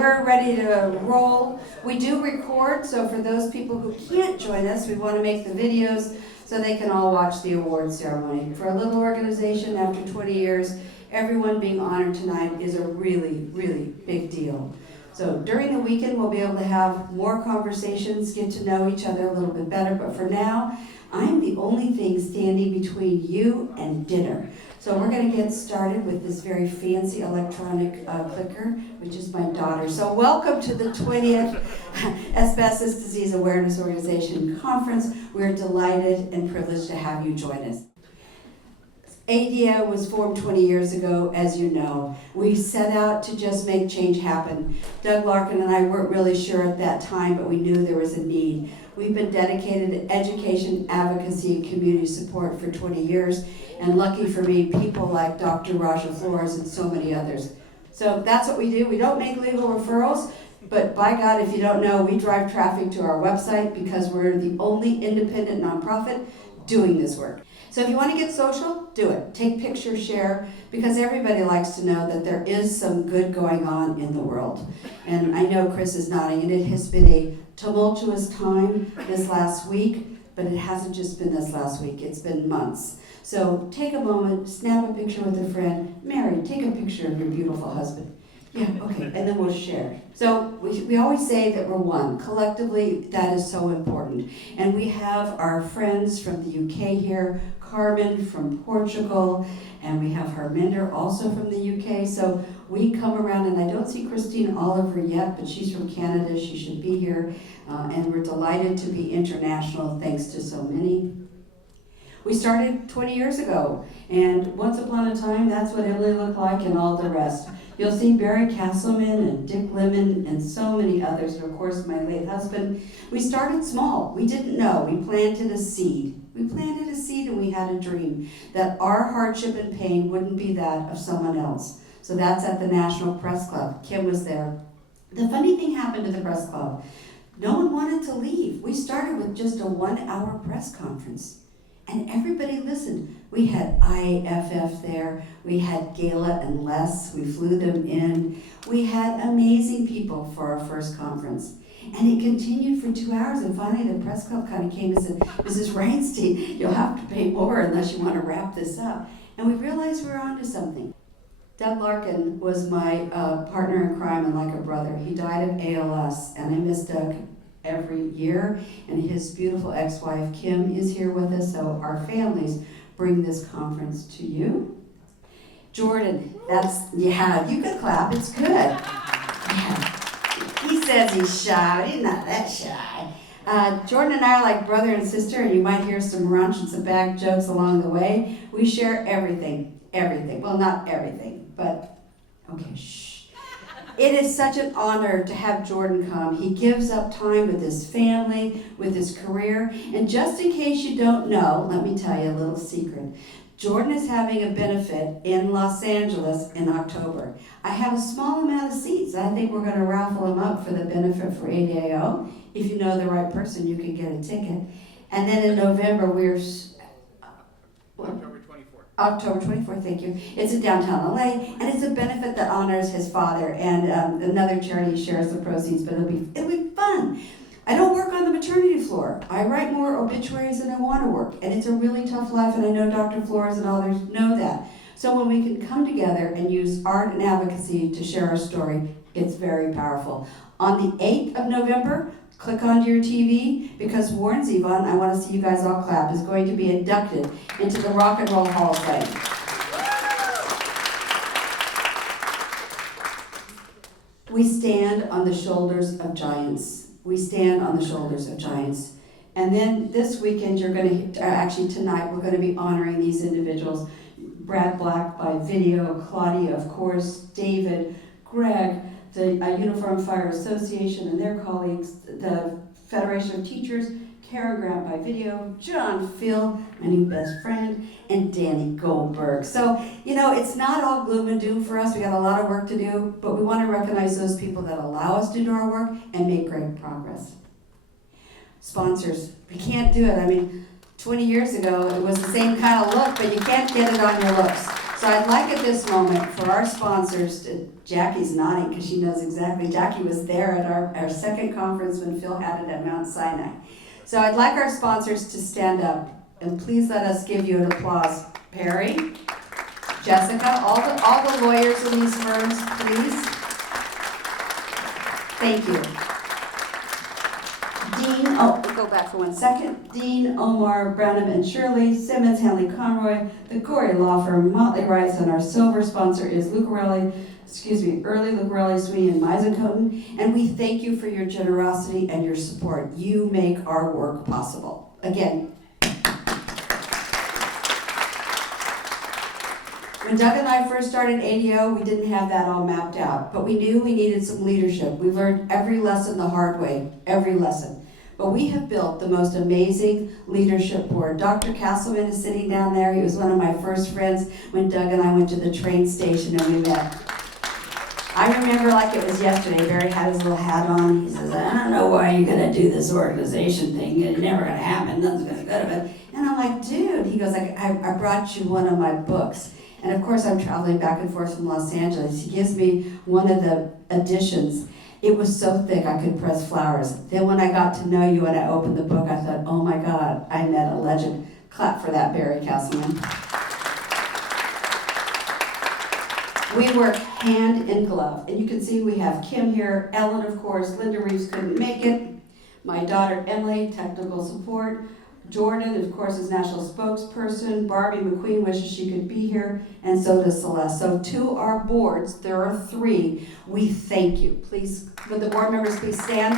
we're ready to roll. We do record, so for those people who can't join us, we want to make the videos so they can all watch the award ceremony. For a little organization, after 20 years, everyone being honored tonight is a really, really big deal. So during the weekend, we'll be able to have more conversations, get to know each other a little bit better, but for now, I'm the only thing standing between you and dinner. So we're going to get started with this very fancy electronic clicker, which is my daughter. So welcome to the 20th Asbestos Disease Awareness Organization Conference. We're delighted and privileged to have you join us. ADAO was formed 20 years ago, as you know. We set out to just make change happen. Doug Larkin and I weren't really sure at that time, but we knew there was a need. We've been dedicated to education, advocacy, and community support for 20 years, and lucky for me, people like Dr. Raja Flores and so many others. So that's what we do. We don't make legal referrals, but by God, if you don't know, we drive traffic to our website because we're the only independent nonprofit doing this work. So if you want to get social, do it. Take pictures, share, because everybody likes to know that there is some good going on in the world. And I know Chris is nodding, and it has been a tumultuous time this last week, but it hasn't just been this last week, it's been months. So take a moment, snap a picture with a friend. Mary, take a picture of your beautiful husband. Yeah, okay, and then we'll share. So we always say that we're one. Collectively, that is so important. And we have our friends from the UK here, Carmen from Portugal, and we have Harminder also from the UK. So we come around, and I don't see Christine Oliver yet, but she's from Canada. She should be here. And we're delighted to be international, thanks to so many. We started 20 years ago, and once upon a time, that's what Italy looked like and all the rest. You'll see Barry Castleman and Dick Lemen and so many others, and of course my late husband. We started small. We didn't know. We planted a seed. We planted a seed and we had a dream that our hardship and pain wouldn't be that of someone else. So that's at the National Press Club. Kim was there. The funny thing happened to the press club. No one wanted to leave. We started with just a 1-hour press conference. And everybody listened. We had IAFF there. We had Gala and Les. We flew them in. We had amazing people for our first conference. And it continued for 2 hours. And finally, the press club kind of came and said, Mrs. Reinstein, you'll have to pay more unless you want to wrap this up. And we realized we were onto something. Doug Larkin was my partner in crime and like a brother. He died of ALS, and I miss Doug every year, and his beautiful ex-wife Kim is here with us, so our families bring this conference to you. Jordan, yeah, you can clap, it's good. Yeah. He says he's shy, but he's not that shy. Jordan and I are like brother and sister, and you might hear some runch and some bag jokes along the way. We share everything. Well, not everything, but okay, shh. It is such an honor to have Jordan come. He gives up time with his family, with his career. And just in case you don't know, let me tell you a little secret. Jordan is having a benefit in Los Angeles in October. I have a small amount of seats. I think we're going to raffle them up for the benefit for ADAO. If you know the right person, you can get a ticket. And then in November, we're... October 24th, thank you. It's in downtown LA, and it's a benefit that honors his father, and another charity shares the proceeds, but it'll be fun. I don't work on the maternity floor. I write more obituaries than I want to work, and it's a really tough life, and I know Dr. Flores and others know that. So when we can come together and use art and advocacy to share our story, it's very powerful. On the 8th of November, click onto your TV, because Warren Zevon, I want to see you guys all clap, is going to be inducted into the Rock and Roll Hall of Fame. We stand on the shoulders of giants. We stand on the shoulders of giants. And then this weekend, actually tonight, we're going to be honoring these individuals. Brad Black by video, Claudia, of course, David, Greg, the Uniform Fire Association and their colleagues, the Federation of Teachers, Karen Grant by video, John Phil, my new best friend, and Danny Goldberg. So, it's not all gloom and doom for us. We got a lot of work to do, but we want to recognize those people that allow us to do our work and make great progress. Sponsors, we can't do it. 20 years ago, it was the same kind of look, but you can't get it on your looks. So I'd like at this moment for our sponsors, Jackie's nodding because she knows exactly, Jackie was there at our second conference when Phil had it at Mount Sinai. So I'd like our sponsors to stand up and please let us give you an applause. Perry, Jessica, all the lawyers in these firms, please. Thank you. Dean, we'll go back for 1 second. Dean, Omar, Branham and Shirley, Simmons, Hanley Conroy, the Gorey Law Firm, Motley Rice, and our silver sponsor is Early Lucarelli, Sweeney, and Meisenkoten. And we thank you for your generosity and your support. You make our work possible. Again. When Doug and I first started ADAO, we didn't have that all mapped out, but we knew we needed some leadership. We learned every lesson the hard way, every lesson. But we have built the most amazing leadership board. Dr. Castleman is sitting down there. He was one of my first friends when Doug and I went to the train station and we met. I remember like it was yesterday. Barry had his little hat on. He says, I don't know why you're going to do this organization thing. It's never going to happen. Nothing's going to go to it. And I'm like, dude. He goes, I brought you one of my books. And of course, I'm traveling back and forth from Los Angeles. He gives me one of the editions. It was so thick I could press flowers. Then when I got to know you and I opened the book, I thought, oh my God, I met a legend. Clap for that, Barry Castleman. We work hand in glove. And you can see we have Kim here, Ellen, of course, Linda Reeves couldn't make it, my daughter Emily, technical support, Jordan, of course, is national spokesperson. Barbie McQueen wishes she could be here, and so does Celeste. So to our boards, there are 3. We thank you. Please, would the board members please stand?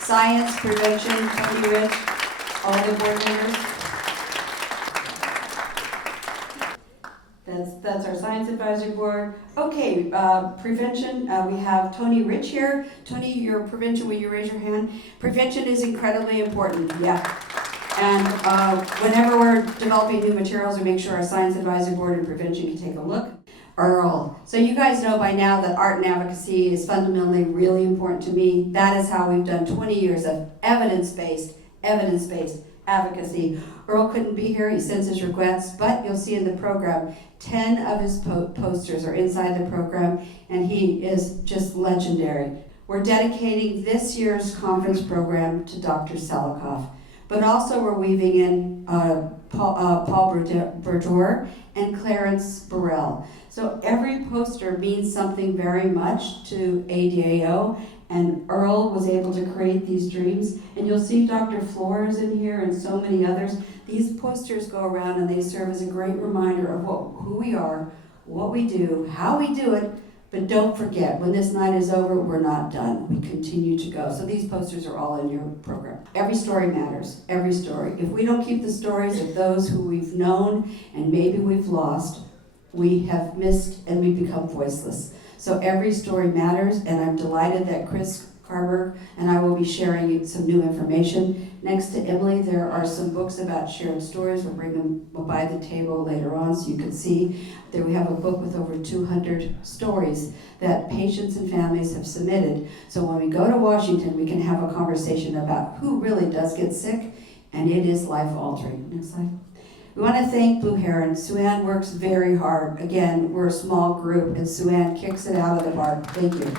Science, Prevention, Tony Rich, all the board members. That's our Science Advisory Board. Okay, Prevention, we have Tony Rich here. Tony, your prevention, will you raise your hand? Prevention is incredibly important, yeah. And whenever we're developing new materials, we make sure our Science Advisory Board and Prevention can take a look. Earl. So you guys know by now that art and advocacy is fundamentally really important to me. That is how we've done 20 years of evidence-based advocacy. Earl couldn't be here, he sends his regrets, but you'll see in the program, 10 of his posters are inside the program, and he is just legendary. We're dedicating this year's conference program to Dr. Selikoff. But also we're weaving in Paul Brodeur and Clarence Burrell. So every poster means something very much to ADAO, and Earl was able to create these dreams. And you'll see Dr. Flores in here and so many others. These posters go around and they serve as a great reminder of who we are, what we do, how we do it. But don't forget, when this night is over, we're not done. We continue to go. So these posters are all in your program. Every story matters, every story. If we don't keep the stories of those who we've known and maybe we've lost, we have missed and we become voiceless. So every story matters, and I'm delighted that Chris Carver and I will be sharing some new information. Next to Emily, there are some books about shared stories. We'll bring them by the table later on so you can see. There we have a book with over 200 stories that patients and families have submitted. So when we go to Washington, we can have a conversation about who really does get sick, and it is life-altering. Next slide. We want to thank Blue Heron. Sue-Ann works very hard. Again, we're a small group, and Sue-Ann kicks it out of the park. Thank you.